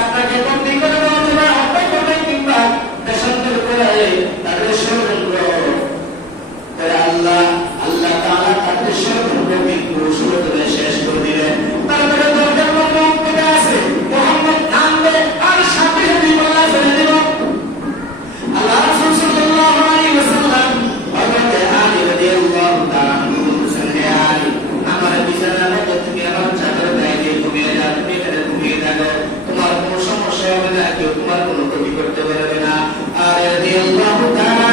আপনাকে বন্দী করে অথবা হত্যা করবে কিংবা দেশান্তর করে তাদের ষড়যন্ত্র আল্লাহ আল্লাহ তাআলা তাদের ষড়যন্ত্র কিন্তু শুরুতে শেষ করে দিলেন। তারপরে দরজার মধ্যে মুক্তি আছে মুহাম্মদ নামবে আর সাথে সাথে বলা ফেলে দিল। আল্লাহ রাসূল সাল্লাল্লাহু আলাইহি ওয়াসাল্লাম হযরত আলী রাদিয়াল্লাহু তাআলা বলেছেন, হে আলী, আমার বিছানার মধ্যে থেকে আমার চাদর গায়ে দিয়ে ঘুমিয়ে যাও, তুমি এখানে ঘুমিয়ে থাকো, তোমার কোনো সমস্যা হবে না, কেউ তোমার কোনো ক্ষতি করতে পারবে না। আর রাদিয়াল্লাহু তাআলা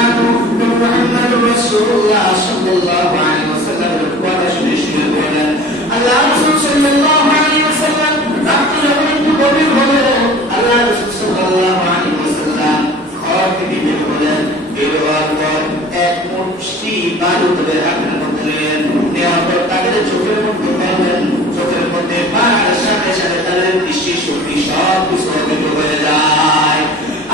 মুহাম্মদুর রাসূলুল্লাহ সাল্লাল্লাহু আলাইহি ওয়াসাল্লামের কথা শুনে শুনে বলেন, আল্লাহ রাসূল সাল্লাল্লাহু আলাইহি ওয়াসাল্লাম রাত্রি যখন একটু গভীর হলো, আল্লাহ রাসূল সাল্লাল্লাহু আলাইহি ওয়াসাল্লাম ঘর থেকে বের হলেন। বের হওয়ার পর এক মুষ্টি বালু তুলে হাতের মধ্যে নিলেন, নেওয়ার পর তাদের চোখের মধ্যে ফেললেন। চোখের মধ্যে পাড়ার সাথে সাথে তাদের দৃষ্টি শক্তি সব কিছু অবৈধ হয়ে যায়।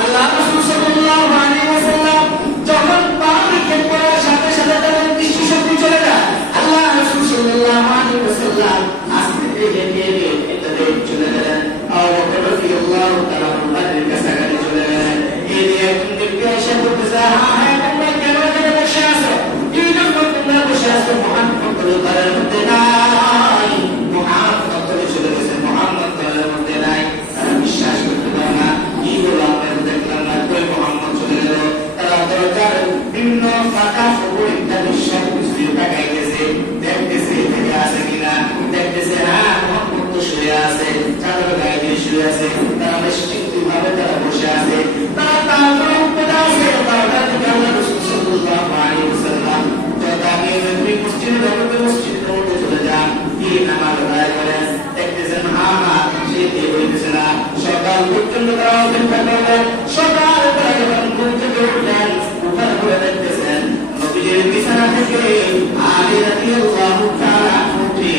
আল্লাহ রাসূল সাল্লাল্লাহু আলাইহি ওয়াসাল্লাম যখন পা রেখে পড়ার সাথে সাথে তাদের দৃষ্টি শক্তি চলে যায়, আল্লাহ রাসূল সাল্লাল্লাহু আলাইহি ওয়াসাল্লাম আস্তে ধীরে ধীরে তাদের চলে গেলেন। আবু বকর রাদিয়াল্লাহু তাআলা তাদের কাছাকাছি চলে গেলেন। এই যে একজন ব্যক্তি এসে বলতেছে, হ্যাঁ তোমরা কেন এখানে বসে আছো? এই জন্য তোমরা বসে আছো মুহাম্মদ ঘরের মধ্যে নাই, মুহাম্মদ চলে গেছে, মুহাম্মদ ঘরের মধ্যে নাই। তারা বিশ্বাস করতে পারে না, কি হলো আমরা দেখলাম না, কই মুহাম্মদ চলে গেল। তারা দরজার বিভিন্ন ফাঁকা ফোকর ইত্যাদি সব কিছু তাকাই গেছে, দেখতেছে থেকে আছে কিনা, দেখতেছে হ্যাঁ মুহাম্মদ তো শুয়ে আছে, চাদর গায়ে দিয়ে শুয়ে আছে, তারা নিশ্চিন্ত ভাবে তারা বসে আছে। তারা তাড়াতাড়ি উঠতে আছে, তারা থেকে আল্লাহ রাসূল সাল্লাল্লাহু আলাইহি ওয়াসাল্লাম মসজিদের মধ্যে চলে যান, গিয়ে নামাজ আদায় করেন। দেখতেছেন হ্যাঁ সে দিয়ে হইতেছে না। সকাল পর্যন্ত তারা অপেক্ষা করলেন। সকাল তারা যখন ঘুম থেকে উঠলেন, উঠার পরে দেখতেছেন নবীজির বিছানা থেকে আলী রাদিয়াল্লাহু তাআলা উঠে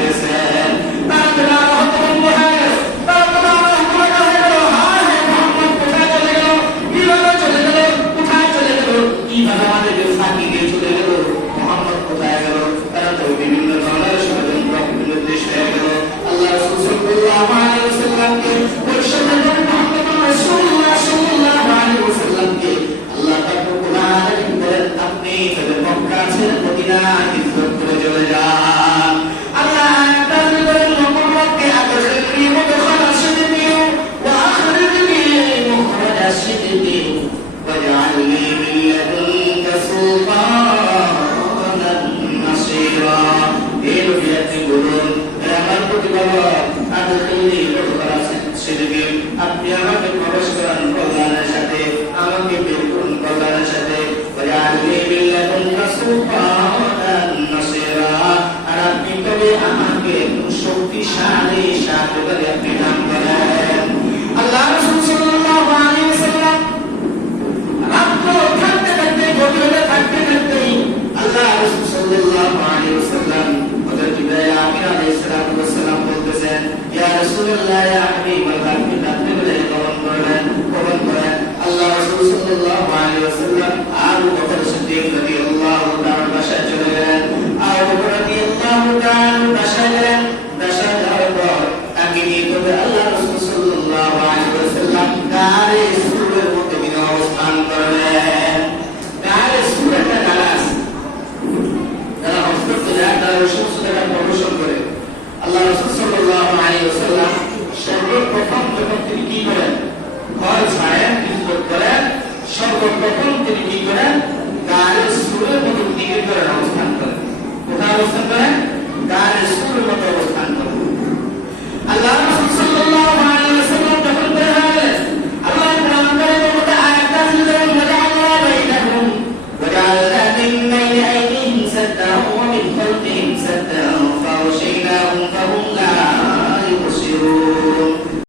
গেছেন। তারা হতভম্ব হয়ে গেল, তারা হতভম্ব হয়ে গেল, হায় মুহাম্মদ কোথায় চলে গেল, কিভাবে চলে গেল, কোথায় চলে গেল, কিভাবে আমাদের ফাঁকি দিয়ে চলে গেল, মুহাম্মদ কোথায় গেল? তারা তো বিভিন্ন ধরনের ষড়যন্ত্র নির্দেশ হয়ে গেল। আল্লাহ রাসূল সাল্লাল্লাহু আলাইহি ওয়াসাল্লামকে পরিষ্কার মুহাম্মদ রাসূলুল্লাহ সাল্লাল্লাহু আলাইহি ওয়াসাল্লামকে আল্লাহ রব্বুল আলামিন বলেন, আপনি তাদের মক্কা ছেড়ে মদিনা হিজরত করে চলে যান। আল্লাহ তাআলা বলেন, মুহাম্মদকে আখরিজনি মুদখালা সিদকি ওয়া আখরিজনি মুখরাজা সিদকি ওয়াজআলনি মিন লাদুনকা সুলতানান নাসীরা। এই নবীকে বলুন, আমার প্রতিপালক আখরিজনি মুদখালা সিদকি, আপনি আমাকে প্রবেশ করান কল্যাণের সাথে, আমাকে বের করুন কল্যাণের সাথে। ওয়াজআলনি মিন লাদুনকা সুলতানান নাসীরা, আর আপনি তবে আমাকে শক্তিশালী সাহায্যকারী আপনি নাম করেন। আল্লাহ রাসূল সাল্লাল্লাহু আলাইহি ওয়াসাল্লাম রাত্র থাকতে থাকতে গভীরে থাকতে থাকতে আল্লাহ রাসূল সাল্লাল্লাহু আলাইহি ওয়াসাল্লাম হযরত ইব্রাহিম আলাইহিস সালাম বলতেছেন, ইয়া রাসূলুল্লাহ ইয়া হাবিবাল্লাহ, আপনি রাত্রে বেলায় কখন করেন? আল্লাহ রাসূল সাল্লাল্লাহু আলাইহি ওয়াসাল্লাম আর